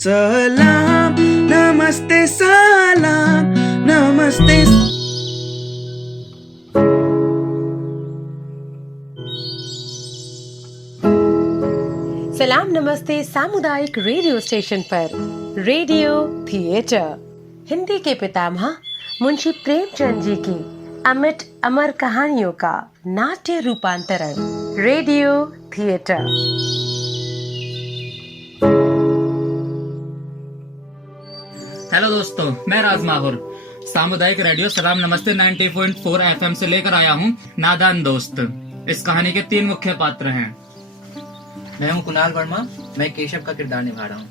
सलाम नमस्ते सलाम नमस्ते। सलाम नमस्ते सामुदायिक रेडियो स्टेशन पर रेडियो थिएटर हिंदी के पितामह मुंशी प्रेमचंद जी की अमिट अमर कहानियों का नाट्य रूपांतरण रेडियो थिएटर। हेलो दोस्तों, मैं राज माहुर सामुदायिक रेडियो सलाम नमस्ते 90.4 एफएम से लेकर आया हूँ नादान दोस्त। इस कहानी के 3 मुख्य पात्र हैं। मैं हूँ कुणाल वर्मा, मैं केशव का किरदार निभा रहा हूँ।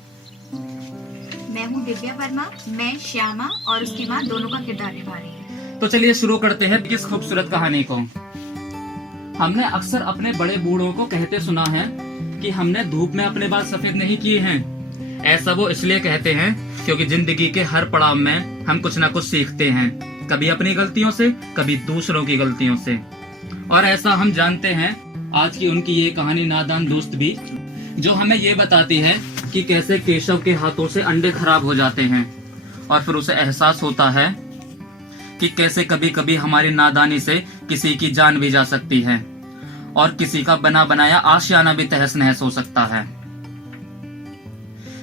मैं हूँ दिव्या वर्मा, मैं श्यामा और उसकी माँ दोनों का किरदार निभा रही हूँ। तो चलिए शुरू करते हैं इस खूबसूरत कहानी को। हमने अक्सर अपने बड़े बूढ़ों को कहते सुना है कि हमने धूप में अपने बाल सफेद नहीं किए हैं। ऐसा वो इसलिए कहते हैं क्योंकि जिंदगी के हर पड़ाव में हम कुछ न कुछ सीखते हैं, कभी अपनी गलतियों से, कभी दूसरों की गलतियों से। और ऐसा हम जानते हैं आज की उनकी ये कहानी नादान दोस्त भी, जो हमें ये बताती है कि कैसे केशव के हाथों से अंडे खराब हो जाते हैं और फिर उसे एहसास होता है कि कैसे कभी कभी हमारी नादानी से किसी की जान भी जा सकती है और किसी का बना बनाया आशियाना भी तहस नहस हो सकता है।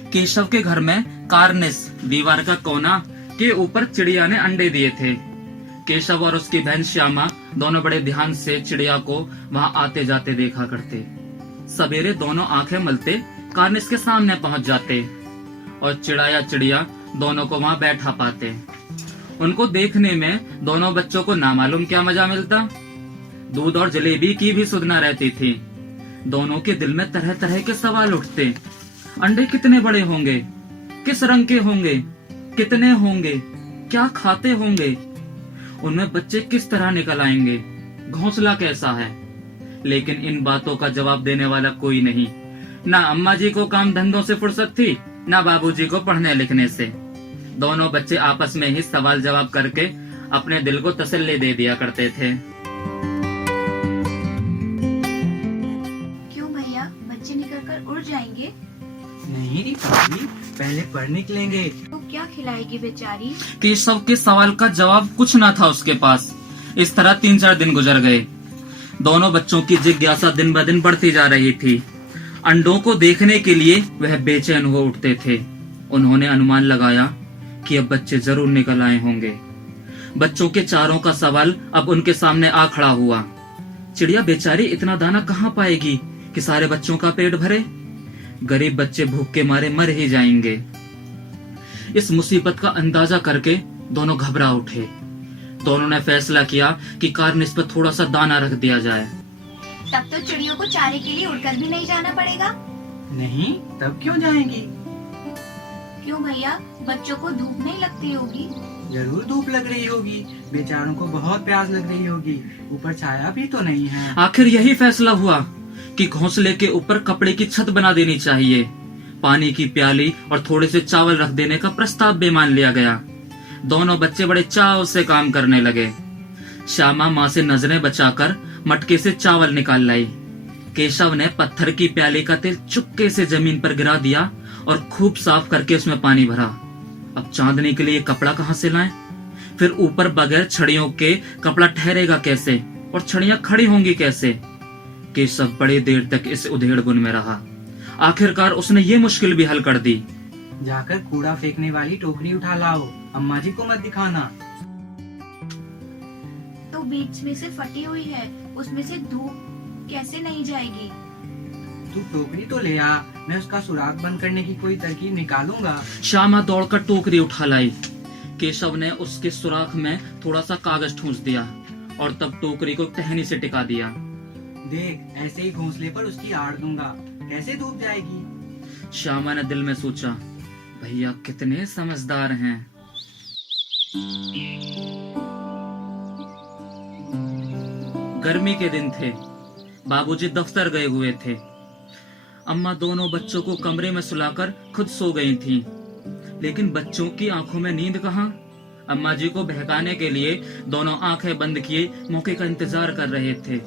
केशव के घर में कार्निस दीवार का कोना के ऊपर चिड़िया ने अंडे दिए थे। केशव और उसकी बहन श्यामा दोनों बड़े ध्यान से चिड़िया को वहां आते जाते देखा करते। सवेरे दोनों आंखें मलते कार्निस के सामने पहुंच जाते और चिड़िया दोनों को वहां बैठा पाते। उनको देखने में दोनों बच्चों को ना मालूम क्या मजा मिलता। दूध और जलेबी की भी सुध न रहती थी। दोनों के दिल में तरह तरह के सवाल उठते। अंडे कितने बड़े होंगे, किस रंग के होंगे, कितने होंगे, क्या खाते होंगे, उनमें बच्चे किस तरह निकल आएंगे, घोंसला कैसा है। लेकिन इन बातों का जवाब देने वाला कोई नहीं। ना अम्मा जी को काम धंधों से फुर्सत थी, ना बाबूजी को पढ़ने लिखने से। दोनों बच्चे आपस में ही सवाल जवाब करके अपने दिल को तसल्ली दे दिया करते थे। क्यों भैया, बच्चे निकल कर उड़ जाएंगे? नहीं पापी, पहले पढ़ निकलेंगे। तो क्या खिलाएगी बेचारी? केशव के सवाल का जवाब कुछ ना था उसके पास। इस तरह 3-4 दिन गुजर गए। दोनों बच्चों की जिज्ञासा दिन ब दिन बढ़ती जा रही थी। अंडों को देखने के लिए वह बेचैन हो उठते थे। उन्होंने अनुमान लगाया कि अब बच्चे जरूर निकल आए होंगे। बच्चों के चारों का सवाल अब उनके सामने आ खड़ा हुआ। चिड़िया बेचारी इतना दाना कहाँ पाएगी कि सारे बच्चों का पेट भरे? गरीब बच्चे भूख के मारे मर ही जाएंगे। इस मुसीबत का अंदाजा करके दोनों घबरा उठे। दोनों ने फैसला किया कि कार्निस पर थोड़ा सा दाना रख दिया जाए। तब तो चिड़ियों को चारे के लिए उड़कर भी नहीं जाना पड़ेगा। नहीं, तब क्यों जाएंगी? क्यों भैया, बच्चों को धूप नहीं लगती होगी? जरूर धूप लग रही होगी, बेचारों को बहुत प्यास लग रही होगी। ऊपर छाया भी तो नहीं है। आखिर यही फैसला हुआ कि घोंसले के ऊपर कपड़े की छत बना देनी चाहिए। पानी की प्याली और थोड़े से चावल रख देने का प्रस्ताव भी मान लिया गया। दोनों बच्चे बड़े चाव से काम करने लगे। श्यामा माँ से नजरें बचाकर मटके से चावल निकाल लाई। केशव ने पत्थर की प्याली का तेल चुपके से जमीन पर गिरा दिया और खूब साफ करके उसमें पानी भरा। अब चांदनी के लिए कपड़ा कहाँ से लाएं? फिर ऊपर बगैर छड़ियों के कपड़ा ठहरेगा कैसे और छड़ियां खड़ी होंगी कैसे? केशव बड़ी देर तक इस उधेड़बुन में रहा। आखिरकार उसने ये मुश्किल भी हल कर दी। जाकर कूड़ा फेंकने वाली टोकरी उठा लाओ, अम्मा जी को मत दिखाना। तो बीच में से फटी हुई है, उसमें से धूप कैसे नहीं जाएगी? तू टोकरी तो ले आ, मैं उसका सुराख बंद करने की कोई तरकीब निकालूंगा। श्यामा दौड़कर टोकरी उठा लाई। केशव ने उसके सुराख में थोड़ा सा कागज ठूंस दिया और तब टोकरी को टहनी से टिका दिया। देख, ऐसे ही घोंसले पर उसकी आड़ दूंगा, कैसे धूप जाएगी। श्यामा ने दिल में सोचा, भैया कितने समझदार हैं। गर्मी के दिन थे। बाबूजी दफ्तर गए हुए थे। अम्मा दोनों बच्चों को कमरे में सुलाकर खुद सो गई थीं। लेकिन बच्चों की आंखों में नींद कहाँ? अम्मा जी को बहकाने के लिए दोनों आंखें बंद किए मौके का इंतजार कर रहे थे।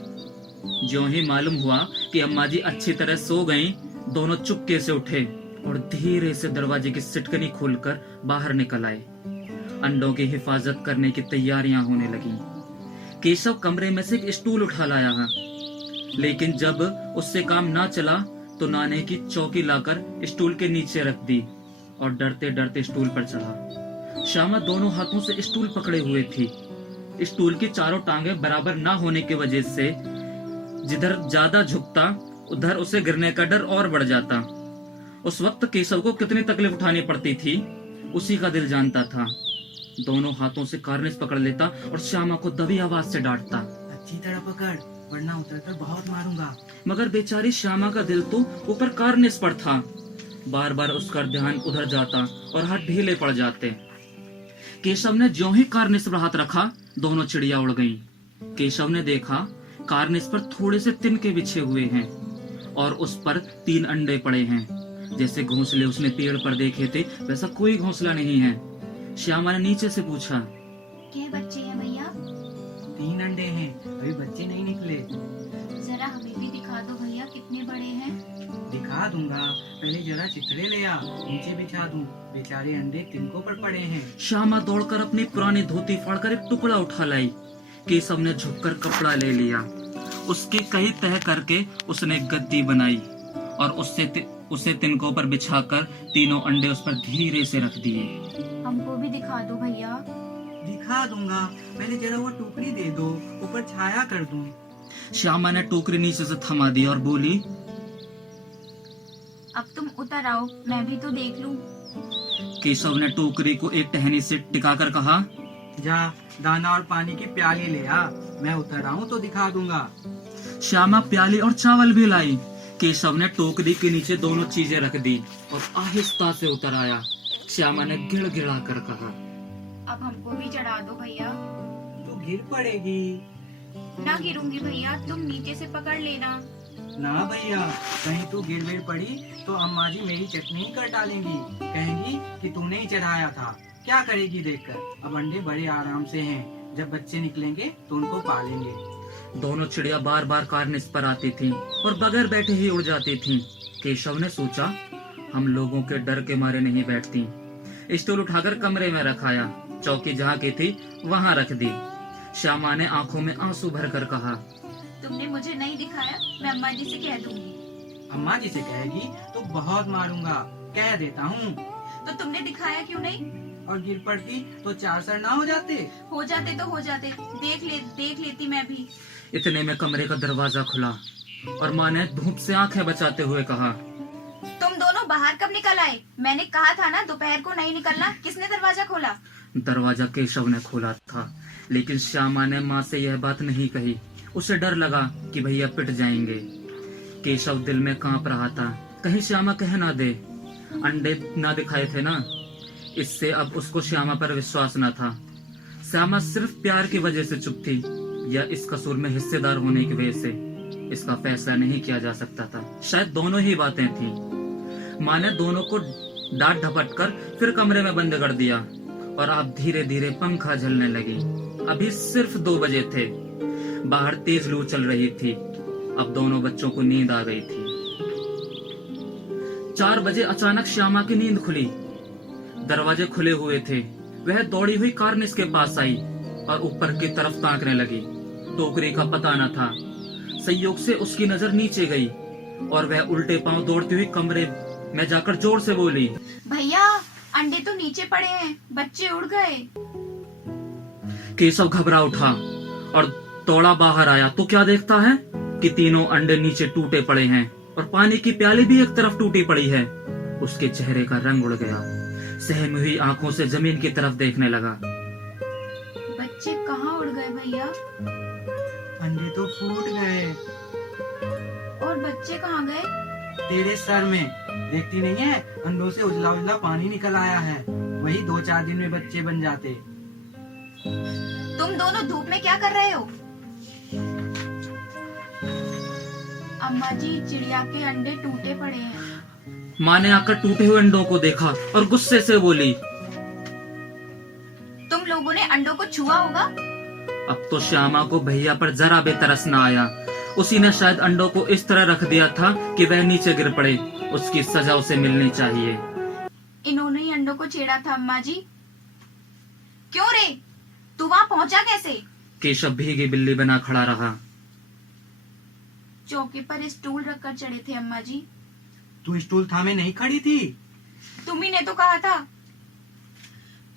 ज्यों ही मालूम हुआ कि अम्मा जी अच्छी तरह सो गईं, दोनों चुपके से उठे और धीरे से दरवाजे की सिटकनी खोलकर बाहर निकल आए। अंडों की हिफाजत करने की तैयारियां होने लगी। केशव कमरे में से एक स्टूल उठा लाया है, लेकिन जब उससे काम ना चला तो नाने की चौकी लाकर स्टूल के नीचे रख दी और डरते डरते स्टूल पर चढ़ा। श्यामा दोनों हाथों से स्टूल पकड़े हुए थी। स्टूल की चारों टांगे बराबर ना होने की वजह से जिधर ज्यादा झुकता उधर उसे गिरने का डर और बढ़ जाता। उस वक्त केशव को कितनी तकलीफ उठानी पड़ती थी उसी का दिल जानता था। दोनों हाथों से कार्निस पकड़ लेता और श्यामा को दबी आवाज से डांटता। अच्छी तरह पकड़, वरना उतरकर बहुत मारूंगा। मगर बेचारी श्यामा का दिल तो ऊपर कार्निस पर था। बार बार उसका ध्यान उधर जाता और हाथ ढीले पड़ जाते। केशव ने ज्यों ही कार्निस पर हाथ रखा, दोनों चिड़िया उड़ गईं। केशव ने देखा कार्निस पर थोड़े से तिनके बिछे हुए हैं और उस पर 3 अंडे पड़े हैं। जैसे घोंसले उसने पेड़ पर देखे थे वैसा कोई घोंसला नहीं है। श्यामा ने नीचे से पूछा, क्या बच्चे हैं भैया? 3 अंडे हैं, अभी बच्चे नहीं निकले। जरा हमें भी दिखा दो भैया, कितने बड़े हैं? दिखा दूंगा, पहले जरा चिथड़े ले आ, नीचे बिछा दूं। बेचारे अंडे तिनकों पर पड़े हैं। श्यामा दौड़कर अपनी पुरानी धोती फाड़कर एक टुकड़ा उठा लाई। केशव ने झुककर कपड़ा ले लिया, उसकी कई तह करके उसने एक गद्दी बनाई और उसे तिनकों पर बिछाकर 3 अंडे उस पर धीरे से रख दिए। हमको भी दिखा दो भैया। दिखा दूंगा, पहले जरा वो टोकरी दे दो, ऊपर छाया कर दूं। श्यामा ने टोकरी नीचे से थमा दी और बोली, अब तुम उतर आओ, मैं भी तो देख लूं। केशव ने टोकरी को एक टहनी से टिकाकर कहा, जा दाना और पानी की प्याली ले आ, मैं उतर आऊं तो दिखा दूंगा। श्यामा प्याली और चावल भी लाई। केशव ने टोकरी के नीचे दोनों चीजें रख दी और आहिस्ता से उतर आया। श्यामा ने गिड़गिड़ा कर कहा, अब हमको भी चढ़ा दो भैया। तो गिर पड़ेगी। ना गिरूंगी भैया, तुम नीचे से पकड़ लेना। ना भैया, कहीं तू गिर विर पड़ी तो अम्मा जी मेरी चटनी ही कर डालेंगी, कहेंगी कि तूने ही चढ़ाया था। क्या करेगी देखकर? अब अंडे बड़े आराम से हैं, जब बच्चे निकलेंगे तो उनको पालेंगे। दोनों चिड़िया बार बार कार्निस पर आती थीं और बगैर बैठे ही उड़ जाती थीं। केशव ने सोचा, हम लोगों के डर के मारे नहीं बैठती। स्टूल उठाकर कमरे में रखाया, चौकी जहाँ की थी वहाँ रख दी। श्यामा ने आंखों में आंसू भरकर कहा, तुमने मुझे नहीं दिखाया, मैं अम्मा जी से कह दूंगी। अम्मा जी से कहेगी तो बहुत मारूंगा, कह देता हूँ। तो तुमने दिखाया क्यों नहीं? और गिर पड़ती तो 4 सर ना हो जाते। हो जाते तो हो जाते, देख लेती मैं भी। इतने में कमरे का दरवाजा खुला और माँ ने धूप से आंखें बचाते हुए कहा, तुम दोनों बाहर कब निकल आए? मैंने कहा था ना दोपहर को नहीं निकलना। किसने दरवाजा खोला? दरवाजा केशव ने खोला था, लेकिन श्यामा ने माँ से यह बात नहीं कही। उसे डर लगा कि भैया पिट जाएंगे। केशव दिल में कांप रहा था, कहीं श्यामा कह ना दे। अंडे ना दिखाए थे ना, इससे अब उसको श्यामा पर विश्वास न था। श्यामा सिर्फ प्यार की वजह से चुप थी या इस कसूर में हिस्सेदार होने की वजह से, इसका फैसला नहीं किया जा सकता था। शायद दोनों ही बातें थीं। माँ ने दोनों को डांट डपट कर फिर कमरे में बंद कर दिया और अब धीरे धीरे पंखा झलने लगी। अभी सिर्फ 2 बजे थे, बाहर तेज लू चल रही थी। अब दोनों बच्चों को नींद आ गई थी। 4 बजे अचानक श्यामा की नींद खुली। दरवाजे खुले हुए थे। वह दौड़ी हुई कार्निस के पास आई और ऊपर की तरफ ताकने लगी। टोकरी का पता न था। संयोग से उसकी नजर नीचे गई और वह उल्टे पांव दौड़ती हुई कमरे में जाकर जोर से बोली, भैया अंडे तो नीचे पड़े हैं, बच्चे उड़ गए। केशव घबरा उठा और दौड़ा बाहर आया तो क्या देखता है कि 3 अंडे नीचे टूटे पड़े हैं और पानी की प्याली भी एक तरफ टूटी पड़ी है। उसके चेहरे का रंग उड़ गया। सहमी हुई आंखों से जमीन की तरफ देखने लगा। बच्चे कहाँ उड़ गए भैया? अंडे तो फूट गए। और बच्चे कहाँ गए? तेरे सर में, देखती नहीं है, अंडों से उजला उजला पानी निकल आया है। वही 2-4 दिन में बच्चे बन जाते। तुम दोनों धूप में क्या कर रहे हो? अम्मा जी, चिड़िया के अंडे टूटे पड़े हैं। माँ ने आकर टूटे हुए अंडों को देखा और गुस्से से बोली, तुम लोगों ने अंडों को छुआ होगा। अब तो श्यामा को भैया पर जरा भी तरस न आया। उसी ने शायद अंडों को इस तरह रख दिया था कि वह नीचे गिर पड़े। उसकी सजा उसे मिलनी चाहिए। इन्होंने ही अंडों को छेड़ा था अम्मा जी। क्यों रे, तू वहाँ पहुँचा कैसे? केशव भीगी बिल्ली बना खड़ा रहा। चौकी पर स्टूल रखकर चढ़े थे अम्मा जी। तू स्टूल थामे नहीं खड़ी थी? तुम्ही ने तो कहा था।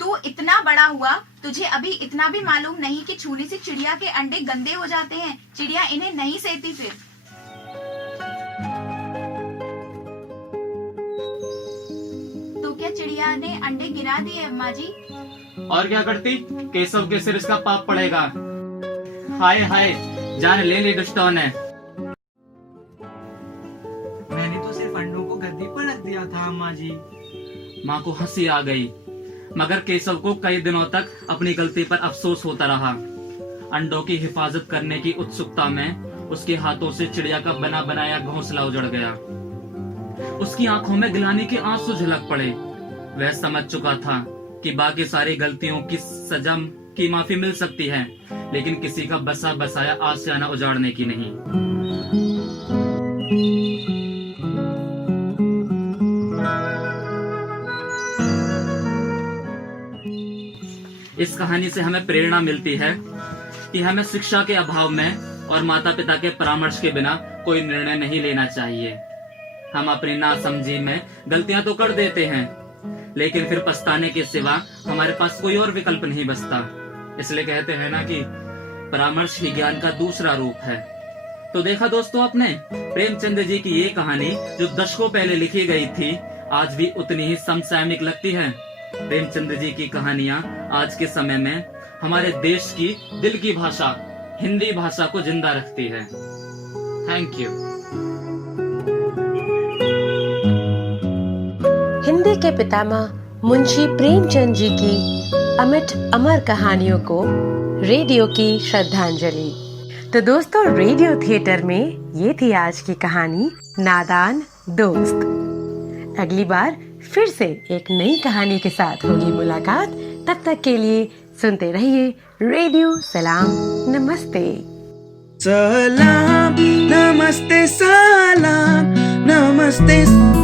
तू इतना बड़ा हुआ, तुझे अभी इतना भी मालूम नहीं कि छूने से चिड़िया के अंडे गंदे हो जाते हैं। चिड़िया इन्हें नहीं सहती फिर। तो क्या चिड़िया ने अंडे गिरा दिए अम्मा जी? और क्या करती? केशव के सिर इसका पाप पड़ेगा। हाय हाय, जान ले ली दुष्टों ने। मैंने तो सिर्फ अंडों को गद्दी पर रख दिया था अम्मा जी। माँ को हंसी आ गई, मगर केशव को कई दिनों तक अपनी गलती पर अफसोस होता रहा। अंडों की हिफाजत करने की उत्सुकता में उसके हाथों से चिड़िया का बना बनाया घोंसला उजड़ गया। उसकी आंखों में गिलानी के आंसू झलक पड़े। वह समझ चुका था कि बाकी सारी गलतियों की सजा की माफी मिल सकती है, लेकिन किसी का बसा बसाया आशियाना उजाड़ने की नहीं। इस कहानी से हमें प्रेरणा मिलती है कि हमें शिक्षा के अभाव में और माता पिता के परामर्श के बिना कोई निर्णय नहीं लेना चाहिए। हम अपनी नासमझी में गलतियां तो कर देते हैं, लेकिन फिर पछताने के सिवा हमारे पास कोई और विकल्प नहीं बचता। इसलिए कहते हैं ना कि परामर्श ही ज्ञान का दूसरा रूप है। तो देखा दोस्तों आपने, प्रेमचंद जी की ये कहानी जो दशकों पहले लिखी गई थी, आज भी उतनी ही समसामयिक लगती है। प्रेमचंद जी की कहानियां आज के समय में हमारे देश की दिल की भाषा हिंदी भाषा को जिंदा रखती है। Thank you. हिंदी के पितामह मुंशी प्रेमचंद जी की अमिट अमर कहानियों को रेडियो की श्रद्धांजलि। तो दोस्तों, रेडियो थिएटर में ये थी आज की कहानी नादान दोस्त। अगली बार फिर से एक नई कहानी के साथ होगी मुलाकात। तब तक के लिए सुनते रहिए रेडियो सलाम नमस्ते। सलाम नमस्ते सलाम नमस्ते।